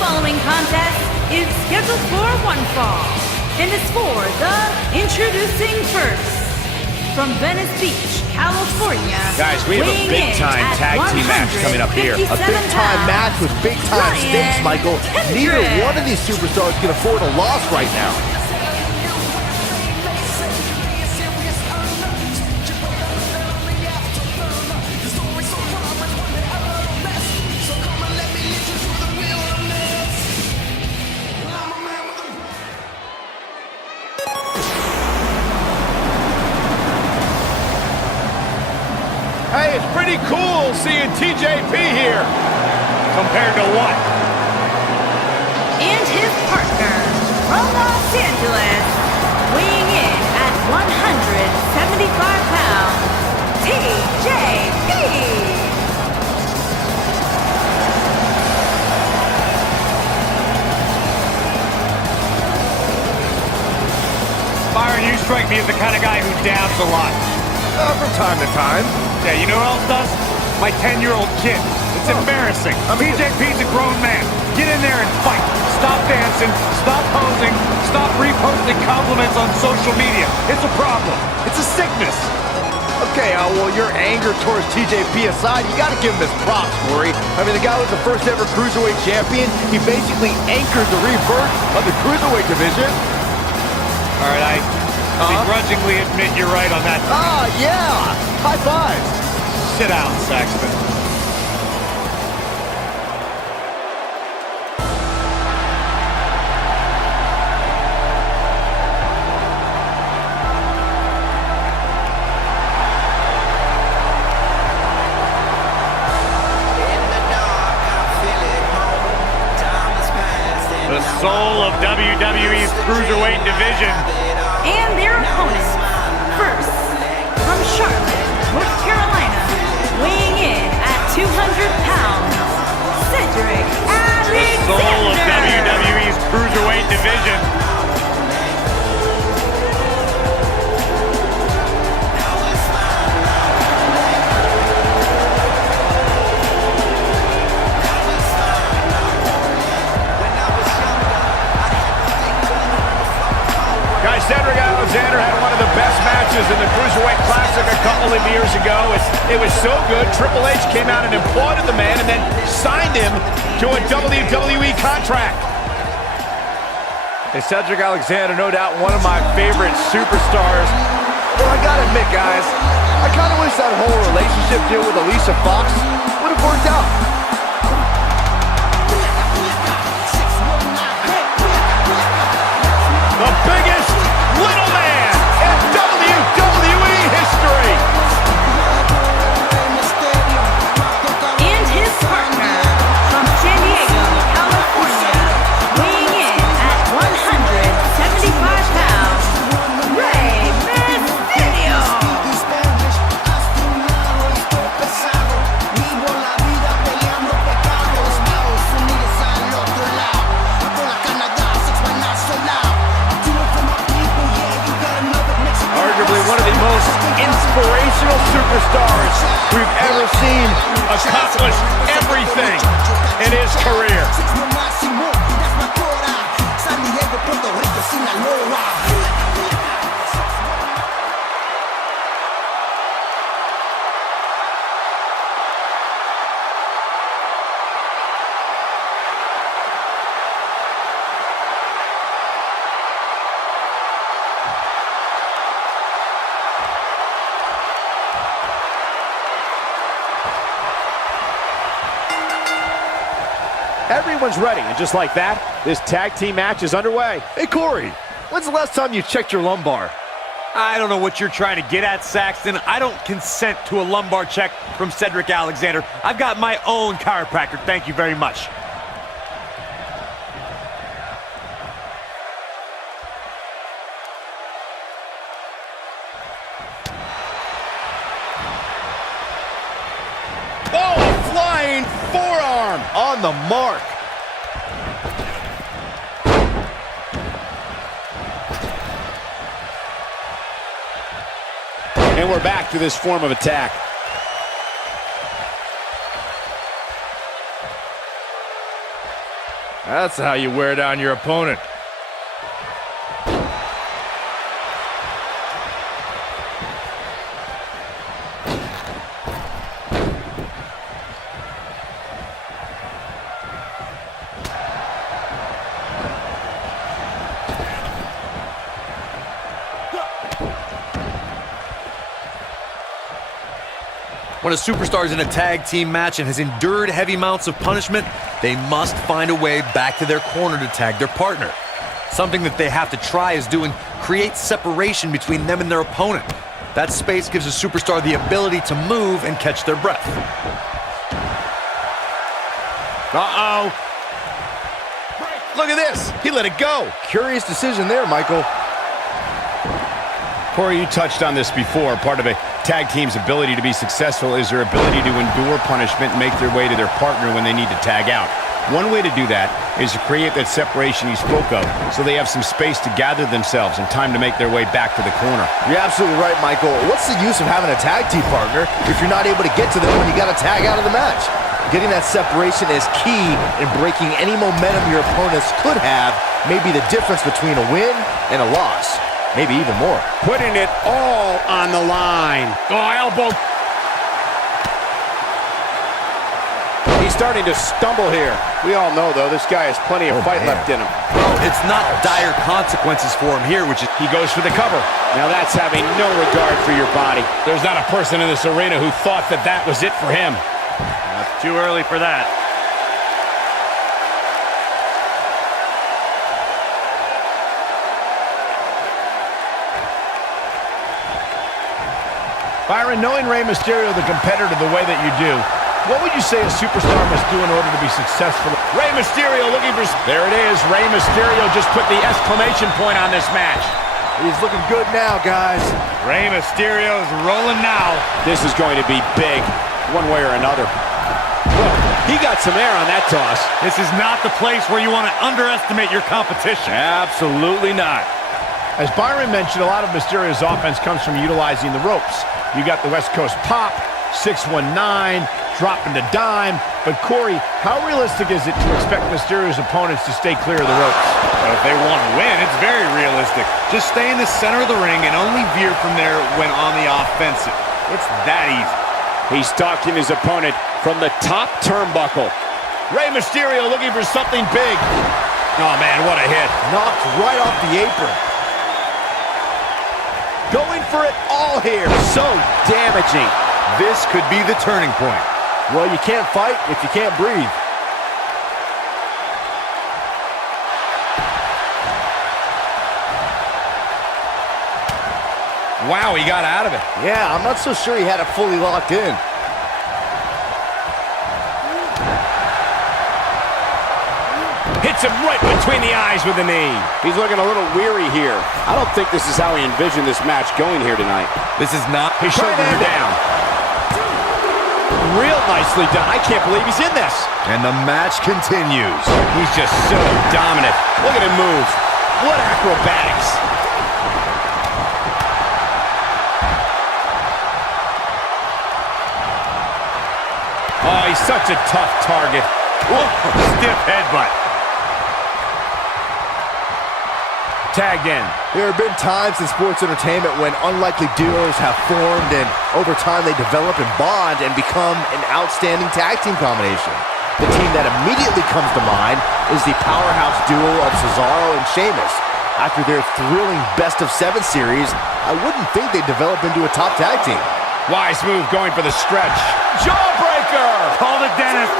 following contest is scheduled for one fall and is for the introducing first from Venice Beach, California. Guys, we have a big-time tag team match coming up here. A big-time match with big-time stakes, Michael. Neither one of these superstars can afford a loss right now. Hey, it's pretty cool seeing TJP here. Compared to what? And his partner from Los Angeles, weighing in at 175 pounds, TJP. Byron, you strike me as the kind of guy who dabs a lot. From time to time. Yeah, you know who else does? My 10-year-old kid. It's embarrassing. TJP's a grown man. Get in there and fight. Stop dancing. Stop posing. Stop reposting compliments on social media. It's a problem. It's a sickness. Okay, well, your anger towards TJP aside, you got to give him his props, Corey. I mean, the guy was the first ever Cruiserweight champion. He basically anchored the rebirth of the Cruiserweight division. All right, I begrudgingly admit you're right on that. Yeah. High five. Sit down, Saxton. The soul of WWE's Cruiserweight division. And their opponents, first, from Charlotte, North Carolina, weighing in at 200 pounds, Cedric Alexander. The soul of WWE's Cruiserweight division. Cedric Alexander had one of the best matches in the Cruiserweight Classic a couple of years ago. It was so good, Triple H came out and applauded the man and then signed him to a WWE contract. Hey, Cedric Alexander, no doubt one of my favorite superstars. Well, I gotta admit, guys, I kind of wish that whole relationship deal with Alicia Fox would have worked out. The biggest little man in WWE history. And his partner from San Diego, California, weighing in at 175 pounds, Rey Mysterio. One of the most inspirational superstars we've ever seen Accomplish everything in his career. Everyone's ready, and just like that, this tag team match is underway. Hey, Corey, when's the last time you checked your lumbar? I don't know what you're trying to get at, Saxton. I don't consent to a lumbar check from Cedric Alexander. I've got my own chiropractor. Thank you very much. Oh, a flying forearm On the mark. And we're back to this form of attack. That's how you wear down your opponent. When a superstar is in a tag team match and has endured heavy amounts of punishment, they must find a way back to their corner to tag their partner. Something that they have to try is doing creates separation between them and their opponent. That space gives a superstar the ability to move and catch their breath. Uh-oh. Look at this. He let it go. Curious decision there, Michael. Corey, you touched on this before. Part of a tag team's ability to be successful is their ability to endure punishment and make their way to their partner when they need to tag out. One way to do that is to create that separation you spoke of, so they have some space to gather themselves and time to make their way back to the corner. You're absolutely right, Michael. What's the use of having a tag team partner if you're not able to get to them when you got to tag out of the match? Getting that separation is key in breaking any momentum your opponents could have, maybe the difference between a win and a loss. Maybe even more. Putting it all on the line. Oh, elbow. He's starting to stumble here. We all know, though, this guy has plenty of fight left in him. Well, it's not dire consequences for him here, which is... He goes for the cover. Now that's having no regard for your body. There's not a person in this arena who thought that that was it for him. It's too early for that. Byron, knowing Rey Mysterio, the competitor, the way that you do, what would you say a superstar must do in order to be successful? Rey Mysterio looking for... There it is. Rey Mysterio just put the exclamation point on this match. He's looking good now, guys. Rey Mysterio's rolling now. This is going to be big, one way or another. Whoa, he got some air on that toss. This is not the place where you want to underestimate your competition. Absolutely not. As Byron mentioned, a lot of Mysterio's offense comes from utilizing the ropes. You got the West Coast pop, 619, dropping to dime. But Corey, how realistic is it to expect Mysterio's opponents to stay clear of the ropes? Well, if they want to win, it's very realistic. Just stay in the center of the ring and only veer from there when on the offensive. It's that easy. He's stalking his opponent from the top turnbuckle. Rey Mysterio looking for something big. Oh, man, what a hit. Knocked right off the apron. Going for it all here. So damaging. This could be the turning point. Well, you can't fight if you can't breathe. Wow, he got out of it. Yeah, I'm not so sure he had it fully locked in. Hits him right between the eyes with the knee. He's looking a little weary here. I don't think this is how he envisioned this match going here tonight. This is not... His shoulders are down. Real nicely done. I can't believe he's in this. And the match continues. He's just so dominant. Look at him move. What acrobatics. Oh, he's such a tough target. Whoa, stiff headbutt. Tagged in. There have been times in sports entertainment when unlikely duos have formed and over time they develop and bond and become an outstanding tag team combination. The team that immediately comes to mind is the powerhouse duo of Cesaro and Sheamus. After their thrilling best-of-7 series, I wouldn't think they'd develop into a top tag team. Wise move going for the stretch. Jawbreaker! Called it, Dennis.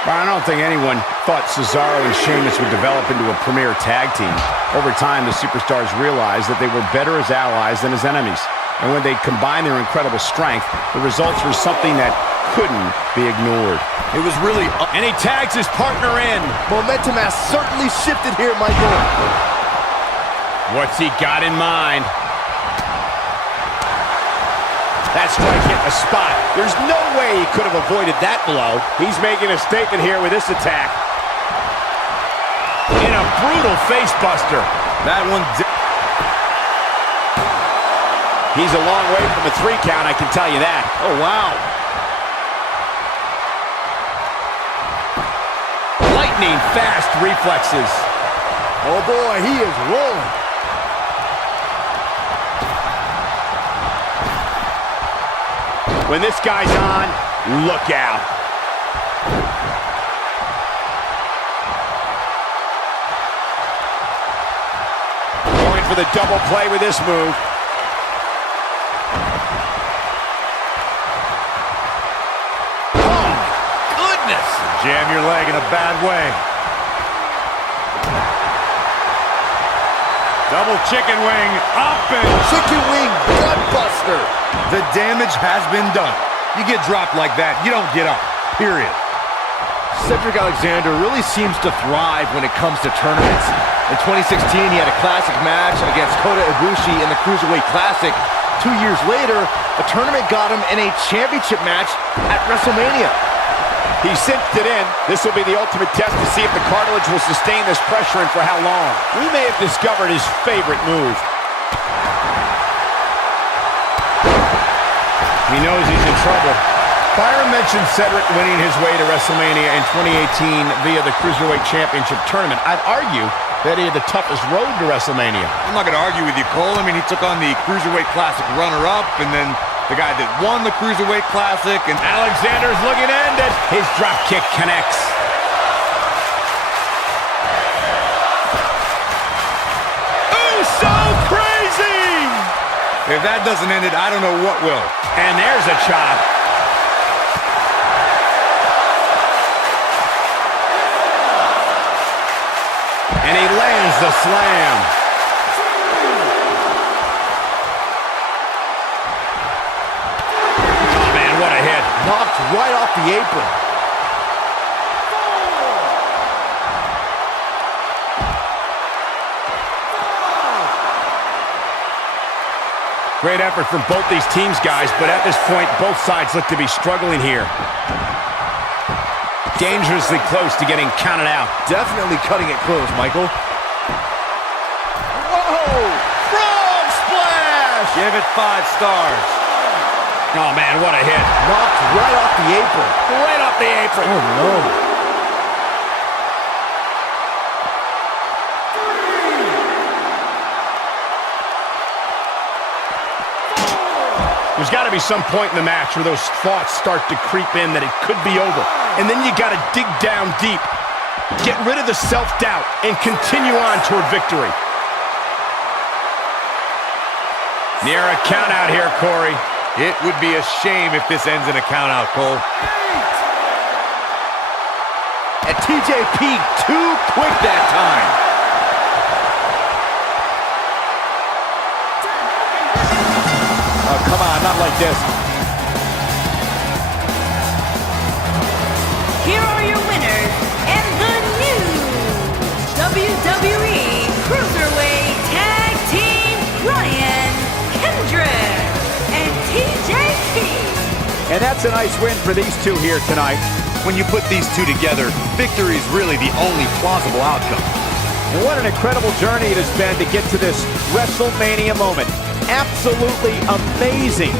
I don't think anyone thought Cesaro and Sheamus would develop into a premier tag team. Over time, the superstars realized that they were better as allies than as enemies. And when they combined their incredible strength, the results were something that couldn't be ignored. It was really... And he tags his partner in. Momentum has certainly shifted here, Michael. What's he got in mind? That strike hit the spot. There's no way he could have avoided that blow. He's making a statement here with this attack. In a brutal face buster. That one... He's a long way from a 3 count, I can tell you that. Oh, wow. lightning fast reflexes. Oh boy, he is rolling. When this guy's on, look out. Going for the double play with this move. Oh, goodness. Jam your leg in a bad way. Double chicken wing up and... Chicken wing gutbuster. The damage has been done. You get dropped like that, you don't get up, period. Cedric Alexander really seems to thrive when it comes to tournaments. In 2016, he had a classic match against Kota Ibushi in the Cruiserweight Classic. 2 years later, a tournament got him in a championship match at WrestleMania. He cinched it in. This will be the ultimate test to see if the cartilage will sustain this pressure and for how long. We may have discovered his favorite move. He knows he's in trouble. Byron mentioned Cedric winning his way to WrestleMania in 2018 via the Cruiserweight Championship Tournament. I'd argue that he had the toughest road to WrestleMania. I'm not going to argue with you, Cole. I mean, he took on the Cruiserweight Classic runner-up, and then the guy that won the Cruiserweight Classic, and Alexander's looking to end it. His drop kick connects. Oh, so crazy! If that doesn't end it, I don't know what will. And there's a chop. And he lands the slam. Oh, man, what a hit. Knocked right off the apron. Great effort from both these teams, guys, but at this point, both sides look to be struggling here. Dangerously close to getting counted out. Definitely cutting it close, Michael. Whoa! Frog splash! give it 5 stars. Oh, man, what a hit. Knocked right off the apron. Right off the apron. Oh, no. There's got to be some point in the match where those thoughts start to creep in that it could be over. And then you got to dig down deep, get rid of the self-doubt, and continue on toward victory. Near a count out here, Corey. It would be a shame if this ends in a count out, Cole. And TJP too quick that time. Oh, come on, not like this. Here are your winners and the new WWE Cruiserweight Tag Team, Brian Kendrick and TJP. And that's a nice win for these two here tonight. When you put these two together, victory is really the only plausible outcome. And what an incredible journey it has been to get to this WrestleMania moment. Absolutely amazing